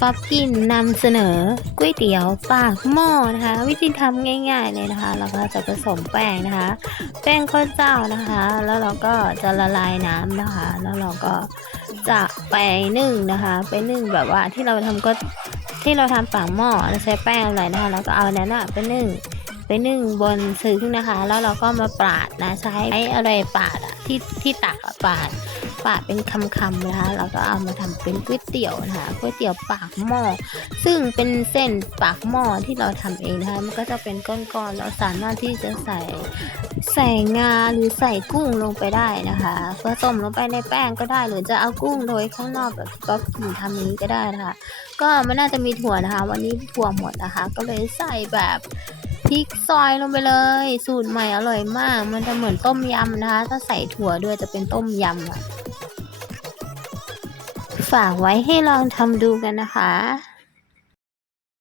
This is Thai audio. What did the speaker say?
ป๊อปกินนำเสนอก๋วยเตี๋ยวปากหม้อนะคะ วิธีทำง่าย ๆเลยนะคะ เราก็จะผสมแป้งนะคะ แป้งข้าวเจ้านะคะ แล้วเราก็จะละลายน้ำนะคะ แล้วเราก็จะไปนึ่งนะคะ ไปนึ่งแบบว่าที่เราทำก็ที่เราทำปากหม้อเราใช้แป้งอะไรนะคะ แล้วก็เอานั้นอะไปนึ่งไปนึ่งบนซึ้งนะคะ แล้วเราก็มาปาดนะใช้อะไรปาดอะที่ที่ตักปาด ปาดเป็นคำๆนะคะแล้วก็เอามาทำเป็นก๋วยเตี๋ยวนะคะก๋วยเตี๋ยวปากหม้อซึ่งเป็นเส้นปากหม้อที่เราทำเองนะคะ มันก็จะเป็นก้อนๆเราสามารถที่จะใส่ใส่งาหรือใส่กุ้งลงไปได้นะคะผสมลงไปในแป้งก็ได้ หรือจะเอากุ้งโรยข้างนอกแบบก็กินทำนี้ก็ได้นะคะ ก็มันน่าจะมีถั่วนะคะ วันนี้ถั่วหมดนะคะ ก็เลยใส่แบบพริกซอยลงไปเลย สูตรใหม่อร่อยมาก มันจะเหมือนต้มยำนะคะ ถ้าใส่ถั่วด้วยจะเป็นต้มยำอะ ฝากไว้ให้ลองทำดูกันนะคะ